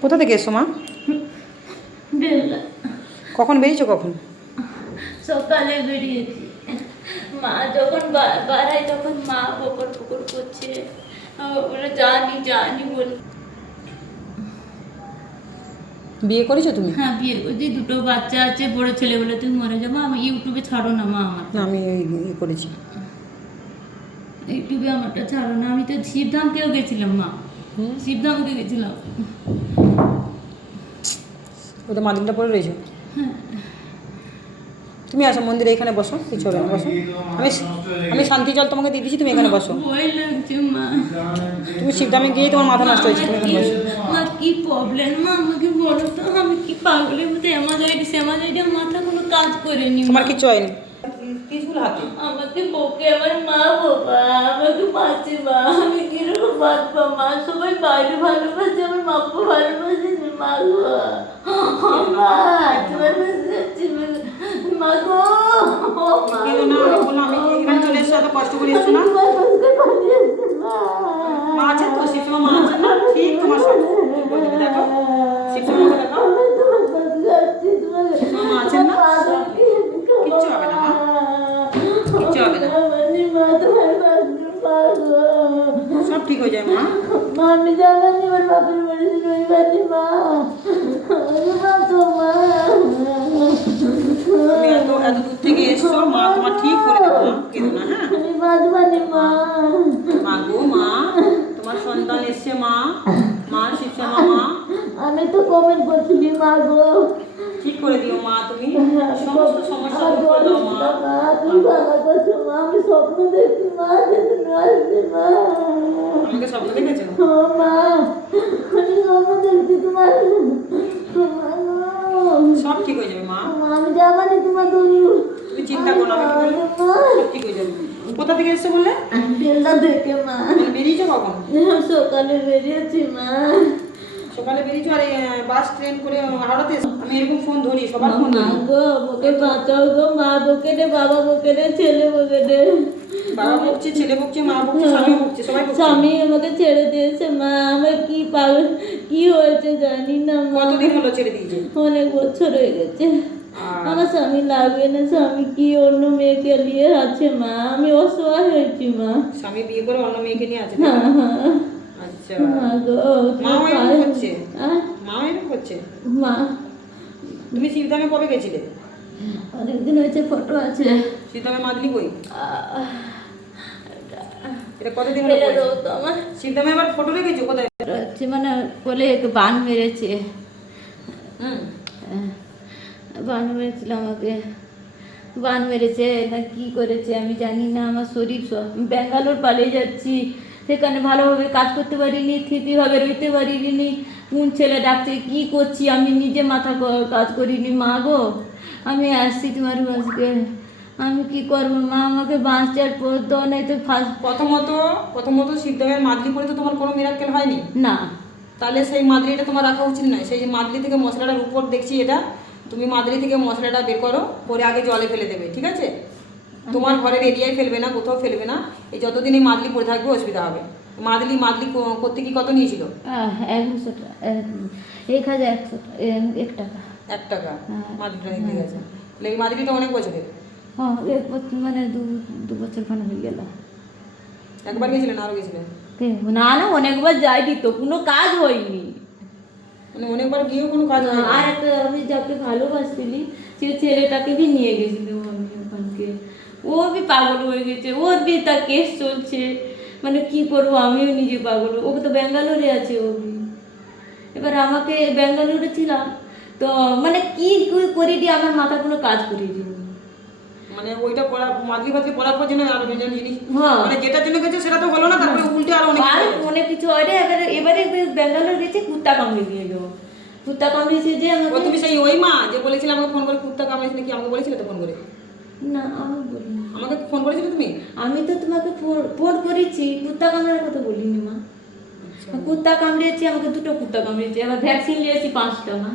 কোথা থেকে এসো মা? কখন বেরিয়েছো কখন? সকালে বেরিয়েছি। মা যখন বা- বাড়ায় তখন মা বকর বকর করছে। ওরা জানি জানি বল বিয়ে করেছ তুমি? হ্যাঁ বিয়ে করছি। দুটো বাচ্চা আছে বড় ছেলে বলে তুমি মরে যাব আমার ইউটিউবে ছাড়ো না মা আমার না আমি ইয়ে করেছি। ইউটিউবে আমারটা ছাড়ো না। আমি তো শিবধামকেও গেছিলাম মা। শিবধামকে গেছিলাম। ওটা মাদিনটা পরে রয়েছে। তুমি আসো মন্দিরে এখানে বসো কিছু হবে না বসো। আমি আমি শান্তি জল তোমাকে দিয়ে দিচ্ছি তুমি এখানে বসো। তুমি শিবধামে গিয়ে তোমার মাথা নষ্ট হয়েছে তুমি এখানে বসো। মা কি প্রবলেম মা আমাকে বলো তো আমি কি পাগলের এমাজয়েডি সেমাজয়েডি আমার মাথা কোনো কাজ করেনি তোমার কিছু হয়নি। আমাকে বকে আমার মা বাবা আমাকে মারছে মা আমি কীরকম বাঁচবো মা? সবাই বাইরে ভালোবাসে আমার ভালোবাসে মা গো মা তোমার কাছে যাচ্ছি, মা গো ও মা কেঁদো না, বলো আমি এখানে চলে এসছো, এত কষ্ট করে এসছো না? তোমার কাছে পালিয়ে এসেছি, মা। মা আছে তো না ঠিক তোমার দেবে, দেখো শিবসমা দেখো আমি তোমার কাছে যাচ্ছি, তোমার- মা আছেন না? কিচ্ছু হবে না, কিচ্ছু হবে। সব ঠিক হয়ে যায় মা মা আমি জানানি আমার বাপের বাড়ি রই বাড়ি মা। মা তো মা। এত এত দূর থেকে এসছো মা তোমার ঠিক করে দেবো কেঁদো না হ্যাঁ? আমি বাজবানি মা। মা গো মা তোমার সন্তান এসছে মা। মা শিবশ্যামা মা আমি তো কমেন্ট করছিলি মা গো। ঠিক করে দিও মা তুমি? সমস্ত সমস্যা দূর করে দাও মা। মা তুমি মা আমি স্বপ্ন দেখছি মা যে তুমি আসবে মা। আমাকে স্বপ্ন দেখেছ? মা আমি স্বপ্ন দেখছি তোমার মা সব ঠিক হয়ে যাবে মা। মা, আমি যাবানি তোমার দৌড় তুমি চিন্তা করো না? সব ঠিক হয়ে যাবে। কোথা থেকে এসছো বেলা দেখে মা। তুমি বেরিয়েছো কখন? সকালে বেরিয়েছি মা। সকালে বেরিয়েছো আর বাস ট্রেন করে হাওড়াতে আমি এরকম ফোন ধরি সবার ফোন মা গো আমাকে বাঁচাও গো মা বকে দে বাবা বকে দে ছেলে বকে দে। বাবা বকছে ছেলে বকছে মা বকছে স্বামী বকছে সবাই বকছে। স্বামী আমাকে ছেড়ে দিয়েছে মা আমার কি পাগল কি হয়েছে জানি না মা। কতদিন হলো ছেড়ে দিয়েছে? অনেক বছর হয়ে গেছে। আমার স্বামী লাগবে না স্বামী কি অন্য মেয়েকে নিয়ে আছে মা? আমি অসহায় হয়েছি মা। স্বামী বিয়ে করে অন্য মেয়েকে নিয়ে আছে হ্যাঁ হ্যাঁ আচ্ছা। মা গো এরকম করছে? আহ, মাও এরকম করছে? মা। তুমি শিবধামে কবে গেছিলে? অনেকদিন হয়েছে ফটো আছে। শিবধামে মাদলি কই? এটা কতদিন হলো ফেলে করেছ? দাও তো আমার শিবধামে আবার ফটো রেখেছো কোথায়? হচ্ছে মানে বান মেরেছে। হুম। বান মেরেছিল আমাকে। বান মেরেছে না কি করেছে আমি জানি না আমার শরীর ব্যাঙ্গালোর পালিয়ে যাচ্ছি। সেখানে ভালোভাবে কাজ করতে পারিনি ঠিকভাবে রইতে পারিনি। কোন ছেলে ডাকছে কি করছি আমি নিজে মাথা কাজ করিনি। মা গো আমি আসছি তোমার আজকে আমি কি করব? মা আমাকে বাঁশ চার পড়তো নাই তো ফার্স্ট প্রথমত প্রথমত শিবধামের মাদলি করে তো তোমার কোনো মিরাক্কেল হয়নি? না। তাহলে সেই মাদলিটা তোমার রাখা উচিত নয়। সেই যে মাদলি থেকে মশলাটার উপর দেখছি এটা তুমি মাদলি থেকে মশলাটা বের করো পরে আগে জলে ফেলে দেবে ঠিক আছে? তোমার ঘরের এরিয়ায় ফেলবে না কোথাও ফেলবে না এই যতদিন এই মাদলি পড়ে থাকবে অসুবিধা হবে। মাদলি মাদলি করতে কি কত নিয়েছিল? একশো টাকা এক হাজার একশো এক টাকা। এক টাকা? হ্যাঁ। মাদলিটা নিতে গেছে। তাহলে এই মাদলিটা অনেক বছরের। হ্যাঁ এক বছর মানে দু দু বছর খানে হয়ে গেল। একবার গেছিলেন আরও গেছিলেন না না অনেকবার যাইনি তো কোনো কাজ হয়নি। মানে অনেকবার গিয়েও কোনো কাজ হয় আর একটা আমি যাকে ভালোবাসছিলি সে ছেলেটাকে নিয়ে গেছিল আমি ওখানকে। ও বি পাগল হয়ে গেছে ওর বি তার কেস চলছে। মানে কি করব আমিও নিজে পাগল। ওকে তো ব্যাঙ্গালোরে আছে ও এবার আমাকে ব্যাঙ্গালোরে ছিলাম তো মানে কি করে দিয়ে আমার মাথা কোনো কাজ করিয়ে দিল মানে ওইটা পড়া মাতৃ ভাতৃ পড়ার পর জন্য আরও ভেজাল হ্যাঁ। মানে যেটা জন্য গেছে সেটা তো হলো না তারপরে উল্টে আরও অনেক আর অনেক কিছু আরে এবারে এবারে ব্যাঙ্গালোর গেছে কুত্তা কামড়ে দিয়ে গেল কুত্তা কামড়েছে যে আমাকে তুমি সেই ওই মা যে বলেছিলাম আমাকে ফোন করে কুত্তা কামড়েছে নাকি আমাকে বলেছিলে তো ফোন করে? না আমি বলিনি। আমাকে ফোন করেছিলে তুমি? আমি তো তোমাকে ফোন করেছি। কুত্তা কামড়ার কথা বলিনি মা। কুত্তা কামড়িয়েছি আমাকে দুটো কুত্তা কামড়িয়েছে আবার ভ্যাকসিন নিয়েছি পাঁচটা মা।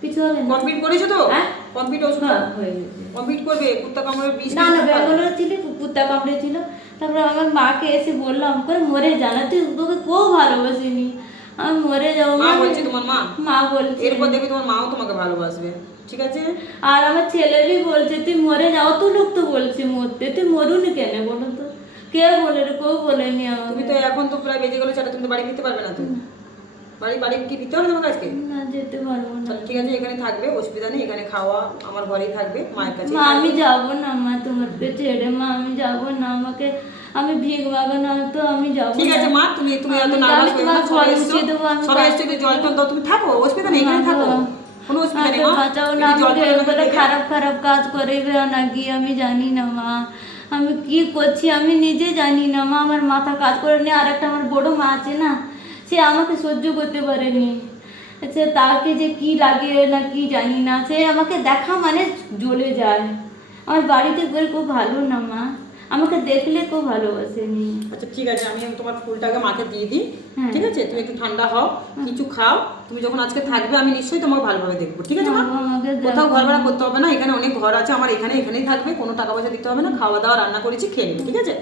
কিছু হবে না। কমপ্লিট করেছ তো? হ্যাঁ? কমপ্লিট ওষুধ? হ্যাঁ, হয়ে গেছে। কমপ্লিট করবে? কুত্তা কামড়ের বিষ না না ব্যাঙ্গালোর ছিল কুত্তা কামড়েছিল। তারপরে আমার মাকে এসে বললাম করে মরে জানা তুই তোকে কেউ ভালোবাসেনি। আমি মরে যাব মা মা বলছে তোমার মা? মা বলছে। এরপর দেখবি তোমার মাও তোমাকে ভালোবাসবে। ঠিক আছে? আর আমার ছেলেরই বলছে তুই মরে যাও তো লোক তো বলছে মরতে তুই মরুনি কেন? বলো তো। কে বলে রে কেউ বলেনি তুমি তো এখন তো প্রায় বেজে গেলো চারটা তুমি তো বাড়ি ফিরতে পারবে না তুমি বাড়ি বাড়ি কি ফিরতে হবে তোমার আজকে? না যেতে পারব না। ঠিক আছে এখানে থাকবে অসুবিধা নেই এখানে খাওয়া আমার ঘরেই থাকবে মায়ের কাছে মা আমি যাব না মা তোমাকে ছেড়ে মা আমি যাব না আমাকে আমি ভিক বাগানো তো আমি যাব ঠিক আছে মা তুমি তুমি এত নার্ভাস হয়ে না সবাই এসছো সবাই এসছো জল টল দাও তুমি থাকো অসুবিধা নেই এখানে থাকো। বাঁচাও না আমাকে। খারাপ খারাপ কাজ করেবে নাকি আমি জানি না মা। আমি কি করছি আমি নিজে জানি না মা আমার মাথা কাজ করে নি আর একটা আমার বড় মা আছে না সে আমাকে সহ্য করতে পারেনি। সে তাকে যে কি লাগে না কি জানি না সে আমাকে দেখা মানে জ্বলে যায়। আমার বাড়িতে করে খুব ভালো না মা। আমাকে দেখলে খুব ভালোবাসেনি আচ্ছা ঠিক আছে আমি তোমার ফুলটাকে মাকে দিয়ে দিই হ্যাঁ। ঠিক আছে? তুমি একটু ঠান্ডা হও কিছু খাও তুমি যখন আজকে থাকবে আমি নিশ্চয়ই তোমাকে ভালোভাবে দেখব ঠিক আছে মা? কোথাও ঘর ভাড়া করতে হবে না এখানে অনেক ঘর আছে আমার এখানে এখানেই থাকবে কোনো টাকা পয়সা দিতে হবে না খাওয়া দাওয়া রান্না করেছি খেয়ে নেবে ঠিক আছে?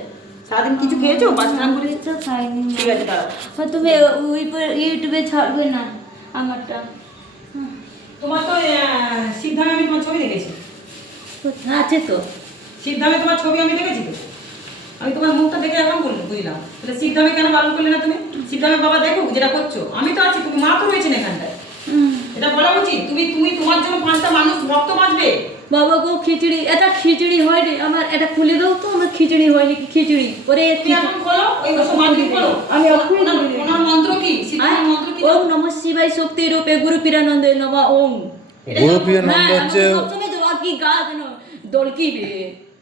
সারাদিন কিছু খেয়েছো? বাস কিছু খাইনি ঠিক আছে দাঁড়াও। হ্যাঁ, তুমি ওই ইউটিউবে ছাড়বে না আমারটা। তোমার তো সিদ্ধামে আমি তোমার ছবি দেখেছি? আছে তো। সিদ্ধামে তোমার ছবি আমি দেখেছি তো? আমি তোমার মুখটা দেখে এখন বললাম বুঝলাম। তাহলে সিদ্ধামে কেন বারণ করলে না তুমি? সিদ্ধামে বাবা দেখো যেটা করছ। আমি তো আছি তুমি মা তো রয়েছেন এখানটায়। এটা বলা উচিত তুমি তুমি তোমার জন্য পাঁচটা মানুষ ভক্ত বাঁচবে। বাবা গো খিচুড়ি এটা খিচুড়ি হয়নি। আমার এটা খুলে দাও তো আমার খিচুড়ি হয়নি খিচুড়ি। ওরে তুমি এখন খোলো ওই মন্ত্র খোলো। আমি ওনার- ওনার মন্ত্র কি? মন্ত্র কি? ওম নম শিবাই শক্তি রূপে গুরু পীরানন্দে নম ওম। গুরু প্রিয়ানন্দ হ্যাঁ, হচ্ছে সবসময় তো কি গা দলকি বে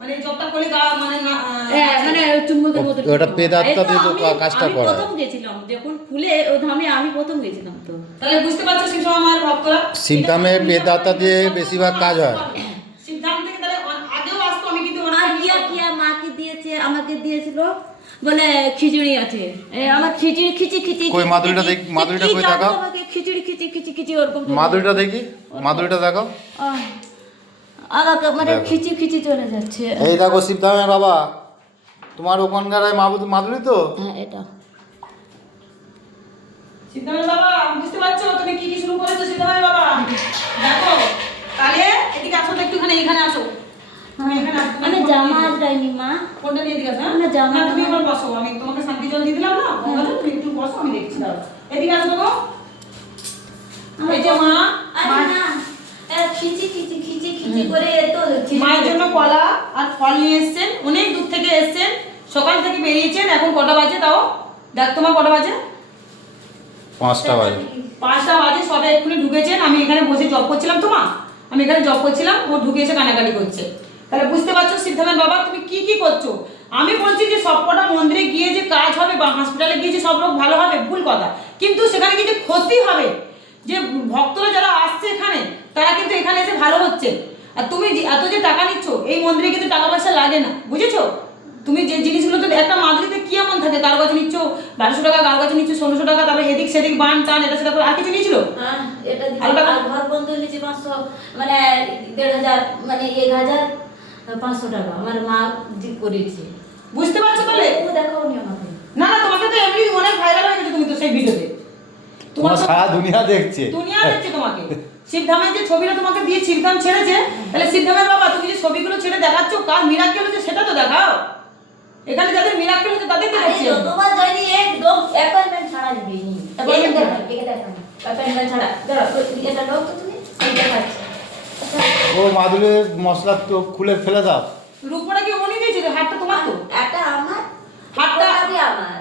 মানে জবটা করে গা মানে না হ্যাঁ, মানে চুম্বকের মতো ওটা পেদাত্তা দিয়ে তো কাজটা আমি প্রথম গেছিলাম যখন খুলে ও ধামে আমি প্রথম গেছিলাম তো। তাহলে বুঝতে পারছ শিবসমা মায়ের ভক্তরা সিমটামে পেদাত্তা দিয়ে বেশিরভাগ কাজ হয়। সিদ্ধান্ত থেকে তাহলে আগেও আসতো আমি কিন্তু আর অনেক কিয়া কিয়া মাকে দিয়েছে আমাকে দিয়েছিল বলে খিচুড়ি আছে। আমার খিচুড়ি খিচি খিচি কই মাদুরিটা দেখ- মাদুরিটা কই দেখাও। আমাকে খিচুড়ি খিচি খিচি খিচি ওরকম। মাদুরিটা দেখি মাদুরিটা দেখো আমাকে মানে খিচি খিচি চলে যাচ্ছে। এই দেখো শিবধামের বাবা তোমার ওখানকার মাদুরি তো? হ্যাঁ এটা। সিদ্ধামের বাবা বুঝতে পারছ? তুমি কি কি শুরু করেছ সিদ্ধামের বাবা? দেখো তাহলে এদিকে আসো তো একটুখানি এখানে আসো। তুমি আমি জামা আজরাইনি মা। ফোনটা নিয়ে এদিকে আসো হ্যাঁ? না, জামা- তুমি এবার বসো আমি তোমাকে শান্তি জল দিয়ে দিলাম না? তুমি একটু বসো আমি দেখছি দাঁড়াও। এদিকে আসো বাবা এই যে মা আরে না। এ, খিচি খিচি খিচি খিচি করে এত মায়ের জন্য কলা আর ফল নিয়ে এসেছেন অনেক দূর থেকে এসেছেন সকাল থেকে বেরিয়েছেন এখন কটা বাজে তাও? দেখ তোমার কটা বাজে? পাঁচটা বাজে। পাঁচটা বাজে সবে এক্ষুনি ঢুকেছেন আমি এখানে বসে জব করছিলাম তো মা আমি এখানে জব করছিলাম ও ঢুকে এসে কানাকাটি করছে। তাহলে বুঝতে পারছ সিদ্ধামের বাবা তুমি কি কি করছ? আমি বলছি যে সব কটা মন্দিরে গিয়ে যে কাজ হবে বা হসপিটালে গিয়ে যে সব লোক ভালো হবে ভুল কথা। কিন্তু সেখানে গিয়ে যে ক্ষতি হবে যে ভক্তরা যারা আসছে এখানে তারা কিন্তু এখানে এসে ভালো হচ্ছে। আর তুমি যে- এত যে টাকা নিচ্ছ এই মন্দিরে কিন্তু টাকা পয়সা লাগে না বুঝেছ? তুমি যে জিনিসগুলো তো একটা মাদুরিতে কি এমন থাকে? কারও কাছে নিচ্ছ বারোশো টাকা কারও কাছে নিচ্ছ ষোলোশো টাকা তারপরে এদিক সেদিক বান টান এটা সেটা করে আর কিছু নিয়েছিল? হ্যাঁ, ঘর বন্ধ পাঁচশো মানে দেড় হাজার মানে এক হাজার পাঁচশো টাকা আমার মা জি করেছে। বুঝতে পারছ তাহলে? ও দেখাওনি আমাকে। না না তোমাকে তো এমনি অনেক ভাইরাল হয়ে গেছে তুমি তো সেই ভিডিওতে তোমার তোমার সারা দুনিয়া দেখছে। দুনিয়া দেখছে তোমাকে। সিদ্ধামের যে ছবিটা তোমাকে দিয়ে সিদ্ধাম ছেড়েছে তাহলে সিদ্ধামের বাবা তুমি যে ছবিগুলো ছেড়ে দেখাচ্ছ কার মিরাক্কেল হচ্ছে সেটা তো দেখাও। এখানে যাদের মিরাক্কেল হচ্ছে তাদেরকে আরে দেখছি। যতবার যাইনি একদম অ্যাপয়েন্টমেন্ট ছাড়া দিবি Appointment ছাড়া? অ্যাপয়েন্টমেন্ট ছাড়া। দাঁড়াও এটা লোক তো তুমি আমি দেখাচ্ছি। আচ্ছা, ও মাদুরি মশলা তো খুলে ফেলে দাও। রূপটা কি উনি দিয়েছে? তো? হাতটা তোমার তো? একটা আমার? হাতটা- আমার।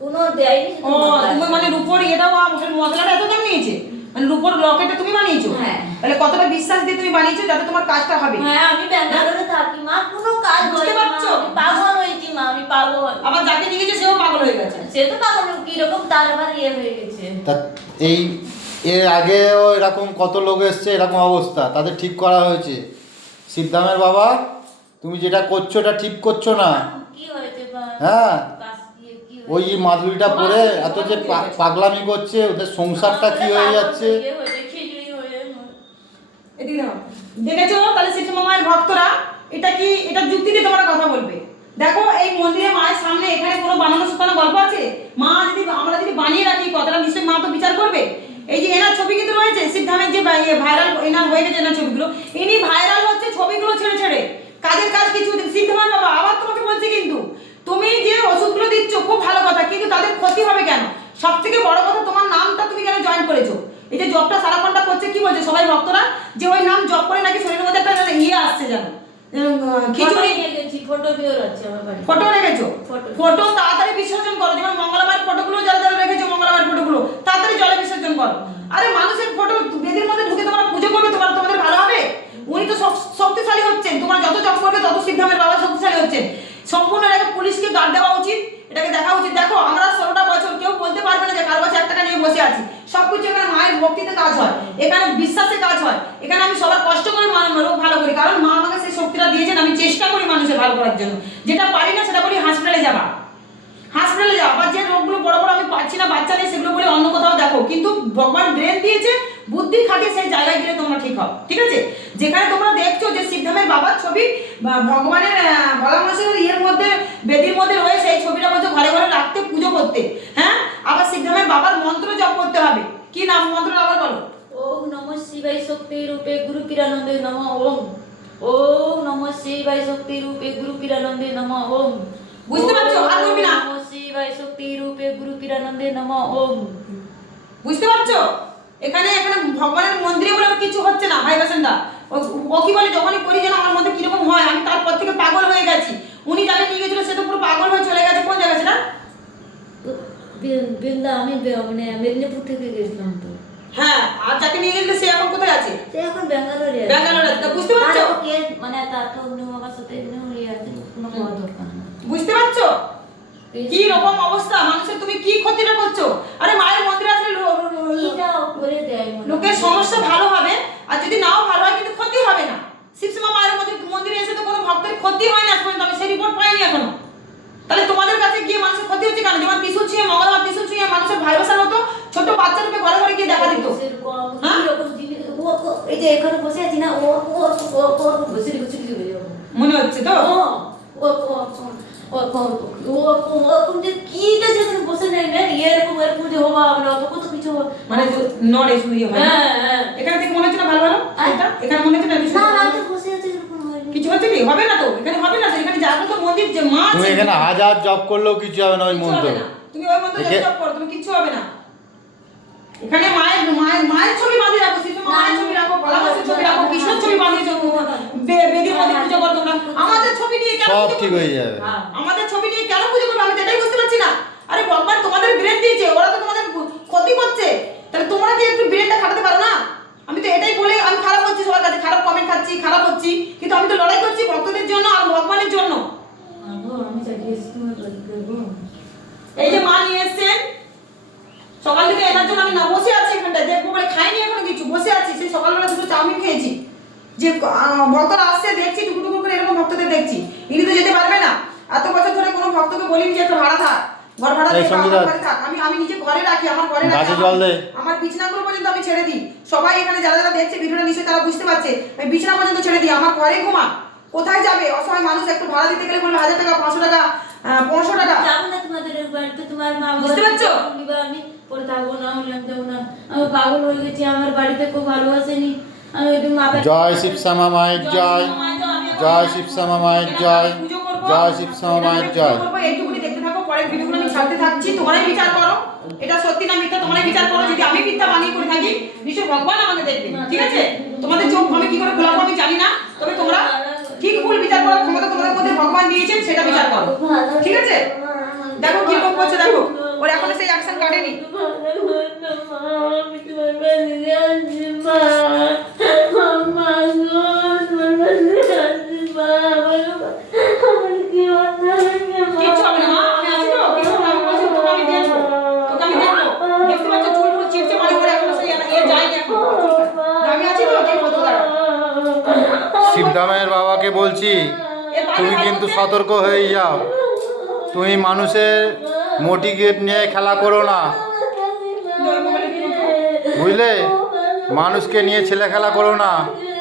কোনো দেয়নি ও তুমি মানে রূপর এটাও আমাদের মশলাটা এত দাম নিয়েছে? মানে রূপর লকেটটা তুমি বানিয়েছো? হ্যাঁ। তাহলে কতটা বিশ্বাস দিয়ে তুমি বানিয়েছো যাতে তোমার কাজটা হবে? হ্যাঁ আমি ব্যাঙ্গালোরে থাকি মা কোনো কাজ বুঝতে হয় না, পারছ? আমি পাগল হয়েছি মা আমি পাগল আবার যাকে নিয়ে গেছে সেও পাগল হয়ে গেছে। সে তো পাগল কীরকম তার আবার ইয়ে হয়ে গেছে। তা এই এর আগেও এরকম কত লোক এসছে এরকম অবস্থা তাদের ঠিক করা হয়েছে? সিদ্ধামের বাবা তুমি যেটা করছ এটা ঠিক করছ না? কি হয়েছে হ্যাঁ। কি? ওই যে মাদুরিটা পরে এত যে পাগলামি করছে ওদের সংসারটা কি হয়ে যাচ্ছে? ইয়ে হয়েছে, খিচুড়ি হয়ে এদিকে দাও দেখেছ? তাহলে সে মায়ের ভক্তরা এটা কি এটা যুক্তি দিয়ে তোমরা কথা বলবে? দেখো এই মন্দিরে মায়ের সামনে এখানে কোনো বানানো শুকানো গল্প আছে? মা যদি আমরা যদি বানিয়ে রাখি কথাটা নিশ্চয়ই মা তো বিচার ছবি কিন্তু রয়েছে সিদ্ধামের যে ভাইরাল এনার হয়ে গেছে না ছবিগুলো। ইনি ভাইরাল হচ্ছে ছবিগুলো ছেড়ে ছেড়ে। কাজের কাজ কিছু সিদ্ধামান বাবা আবার তোমাকে বলছি কিন্তু। তুমি যে ওষুধগুলো দিচ্ছ খুব ভালো কথা কিন্তু তাদের ক্ষতি হবে কেন সব থেকে বড় কথা তোমার নামটা তুমি কেন জয়েন করেছ? এই যে জবটা সারাক্ষণটা করছে কি বলছে সবাই ভক্তরা? যে ওই নাম জব করে নাকি শরীরের মধ্যে একটা ইয়ে আসছে যেন। খিচুড়ি। ফটো রেখেছো? ফটো। তাড়াতাড়ি বিসর্জন করো যেমন মঙ্গলবার ফটোগুলো যারা যারা রেখেছো মঙ্গলবার ফটোগুলো তাড়াতাড়ি জলে বিসর্জন করো। আরে মানুষের ফটো বেদির মধ্যে ঢুকে তোমরা পুজো করবে তোমার তোমাদের ভালো হবে? উনি তো শক- শক্তিশালী হচ্ছেন তোমার যত করবে তত সিদ্ধামের বাবা শক্তিশালী হচ্ছেন। সম্পূর্ণ এটাকে পুলিশকে গার্ড দেওয়া উচিত এটাকে দেখা উচিত। দেখো আমরা ষোলোটা বছর কেউ বলতে পারবে না যে কারও কাছে নিয়ে বসে আছি। সবকিছু এখানে মায়ের ভক্তিতে কাজ হয়, এখানে বিশ্বাসে কাজ হয়, এখানে আমি কষ্ট করে ভালো করি, কারণ মা আমাকে সেই শক্তিটা দিয়েছেন, আমি চেষ্টা করি মানুষের ভালো করার জন্য। যেটা পারি না সেটা হাসপাতালে যাওয়া। হাসপাতালে যাও আবার যে রোগগুলো বড় বড় আমি না, বাচ্চা নেই, সেগুলো বলে অন্য কোথাও দেখো। কিন্তু ভগবান ব্রেন দিয়েছে, বুদ্ধি সেই জায়গায় গেলে তোমরা ঠিক ঠিক আছে? যেখানে তোমরা দেখছ যে বাবার ছবি, বা ভগবানের ইয়ের মধ্যে, বেদির মধ্যে রয়ে সেই ছবিটা বলছে ঘরে ঘরে রাখতে, পুজো করতে। হ্যাঁ? আবার সিদ্ধামের বাবার মন্ত্র জপ করতে হবে। কি নাম মন্ত্র আবার বলো? ওম নম শিবায় শক্তি রূপে গুরু কিরানন্দে নম ওম। ওম নম শিবায় শক্তি রূপে গুরু কিরানন্দে নম ওম। বুঝতে পারছ? হাত ধরবি না। নম শিবায় শক্তি রূপে গুরু কিরানন্দে নম ওম। বুঝতে পারছ? এখানে এখানে ভগবানের মন্দিরে বলে কিছু হচ্ছে না ভাই বাসেন্দা ও কি বলে? যখনই করি যেন আমার মধ্যে কীরকম হয় আমি তারপর থেকে পাগল হয়ে গেছি। উনি যাকে নিয়ে গেছিল সে তো পুরো পাগল হয়ে চলে গেছে। কোন জায়গা সেটা? বি- বৃন্দা আমি মানে মেদিনীপুর থেকে গেছিলাম তো। হ্যাঁ আর যাকে নিয়ে গেছিল সে এখন কোথায় আছে? সে এখন ব্যাঙ্গালোরে আছে। ব্যাঙ্গালোরে আছে, বুঝতে পারছ? ওকে মানে তার তো অন্য আমার সাথে এমনি ইয়ে আছে, কোনো খাওয়া দরকার না বুঝতে পারছ? কি রকম অবস্থা? মানুষের তুমি কি ক্ষতিটা করছ? আরে মায়ের মন্দিরে আসলে করে দেয় লোকের সমস্যা ভালো হবে আর যদি নাও ভালো হয় কিন্তু ক্ষতি হবে না। শিবসমা মায়ের মন্দির মন্দিরে এসে তো কোনো ভক্তের ক্ষতি হয় না এখন আমি সেই রিপোর্ট পাইনি এখনও। তাহলে তোমাদের কাছে গিয়ে মানুষের ক্ষতি হচ্ছে কেন যেমন ত্রিশুল ছুঁয়ে মঙ্গলবার ত্রিশুল ছুঁয়ে মানুষের ভাইবাসার মতো ছোট বাচ্চা রূপে ঘরে ঘরে গিয়ে দেখা দিত হ্যাঁ? এই যে এখানে বসে আছি না ও ও ও ও বসে চলে মনে হচ্ছে তো ও ও ও মানে যে নড়ে শুয়ে হয় হ্যাঁ হ্যাঁ এখানে থেকে মনে হচ্ছে না ভালো ভালো এখানে মনে হচ্ছে না কিছু কিছু হচ্ছে কি? হবে না তো? এখানে হবে না তো? এখানে জাগ্রত মন্দির যে মা তুমি এখানে হাজার জব করলেও কিছু হবে না ওই মন্ত্র তুমি ওই মন্ত্র জপ করো তুমি কিচ্ছু হবে না। এখানে মায়ের মায়ের মায়ের ছবি বাঁধিয়ে রাখো শিশু মায়ের ছবি রাখো ছবি রাখো কৃষ্ণের ছবি বাঁধিয়ে রাখো বে- বেদির মধ্যে পুজো করো তোমরা। আমাদের ছবি নিয়ে কেন সব ঠিক হয়ে যাবে। আমাদের ছবি নিয়ে কেন পুজো করবে? আমি সেটাই বুঝতে পারছি না। আরে ভগবান তোমাদের ব্রেন দিয়েছে ওরা তো তোমাদের ক্ষতি করছে তাহলে তোমরা কি একটু ব্রেনটা খাটাতে পারো না আমি তো এটাই বলে আমি খারাপ হচ্ছি সবার কাছে খারাপ কমেন্ট খাচ্ছি খারাপ হচ্ছি কিন্তু আমি তো লড়াই করছি ভক্তদের জন্য আর ভগবানের জন্য। এই যে মা নিয়ে এসছেন সকাল থেকে এনার জন্য আমি না বসে আছি এখানটায়। দেখব বলে খাইনি এখন কিছু বসে আছি। সেই সকালবেলা দুটো চাউমিন খেয়েছি। যে ভক্তরা আসছে দেখছি টুকু টুকু করে এরকম ভক্তদের দেখছি। ইনি তো যেতে পারবে না। এত বছর ধরে কোনো ভক্তকে বলিনি যে একটা ভাড়া থাক। ঘর ভাড়া এই আমার আমি আমি নিজে ঘরে রাখি আমার ঘরে রাখি। গাছে জল দে। আমার বিছানাগুলো পর্যন্ত আমি ছেড়ে দিই। সবাই এখানে যারা যারা দেখছে ভিডিওটা নিশ্চয়ই তারা বুঝতে পারছে। আমি বিছানা পর্যন্ত ছেড়ে দিই। আমার ঘরে ঘুমা কোথায় যাবে? অসহায় মানুষ একটু ভাড়া দিতে গেলে বলবে হাজার টাকা পাঁচশো টাকা পনেরোশো টাকা। যাব না তোমাদের বাড়িতে। তোমার মা বুঝতে পারছ? আমি। পরে থাকব না হলে যাব না। আমি পাগল হয়ে গেছি আমার বাড়িতে কেউ ভালোবাসেনি। আমি একটু মা বাবা- জয় মায়ের জয় জয়। শিবশ্যামা মায়ের জয়। জয় শিবশ্যামা মায়ের জয়। এইটুকুনি দেখতে থাকো পরের ভিডিওগুলো ছাড়তে থাকছি, তোমরাই বিচার করো। এটা সত্যি না মিথ্যা, তোমরাই বিচার করো। যদি আমি মিথ্যা বানিয়ে করে থাকি নিশ্চয় ভগবান আমাদের দেখবে। ঠিক আছে? তোমাদের চোখ আমি কি করে খোলাবো আমি জানি না। তবে তোমরা ঠিক ভুল বিচার করার ক্ষমতা তোমাদের মধ্যে ভগবান দিয়েছেন, সেটা বিচার করো। ঠিক আছে? দেখো কীরকম করছে দেখো। ওর এখনও সেই অ্যাকশন কাটেনি আমি তোমার বাড়িতে আসছি মা মা গো তোমার বাড়িতে আসছি মা আমার আমার কি অন্যায় মা কিচ্ছু হবে না মা আমি আছি তো কিছু হবে না, আমি বলছি তোকে আমি দেখব তোকে আমি দেখব দেখতে পাচ্ছ চুল ফুল চিপচে মানে করে এখনও সেই এ যায়নি এখন আমি আছি তো দেখব তো দাঁড়া বাবাকে বলছি, তুমি কিন্তু সতর্ক হয়ে যাও। তুমি মানুষের মোটি গেট নিয়ে খেলা করো না। বুঝলে? মানুষকে নিয়ে ছেলে খেলা করো না।